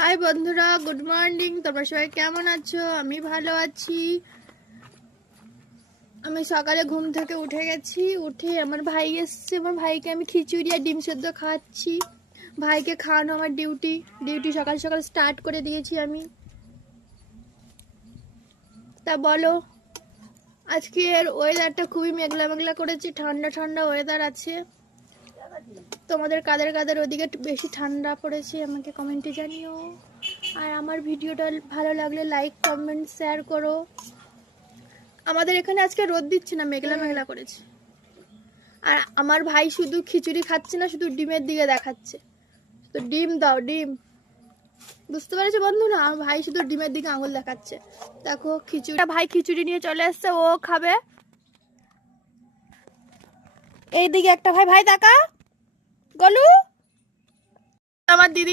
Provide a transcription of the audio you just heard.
High বন্ধুরা, good morning. তোমরা সবাই কেমন আছো? আমি ভালো আছি। আমি সকালে ঘুম থেকে উঠে গেছি। উঠে আমার ভাই এসছে, আমার ভাইকে আমি খিচুড়ি আর ডিম সেদ্ধ খাওয়াচ্ছি। ভাইকে খাওয়ানো আমার ডিউটি সকাল সকাল স্টার্ট করে দিয়েছি আমি। তা বলো, আজকের ওয়েদারটা খুবই মেঘলা মেঘলা করেছে, ঠান্ডা ঠান্ডা ওয়েদার আছে। তোমাদের কাদের কাদের ওদিকে বেশি ঠান্ডা পড়েছে আমাকে কমেন্টে জানিও। আর আমার ভিডিওটা ভালো লাগলে লাইক কমেন্ট শেয়ার করো। আমাদের এখানে আজকে রোদ দিচ্ছে না, মেঘলা মেঘলা করেছে। আর আমার ভাই শুধু খিচুড়ি খাচ্ছে না, শুধু ডিমের দিকে দেখাচ্ছে। তো ডিম দাও, ডিম। বুঝতে পারছো বন্ধুরা, আমার ভাই শুধু ডিমের দিকে আঙুল দেখাচ্ছে। দেখো খিচুড়ি, ভাই খিচুড়ি নিয়ে চলে আসছে, ও খাবে। এইদিকে একটা ভাই, ভাই তাকা গলু। আমার দিদি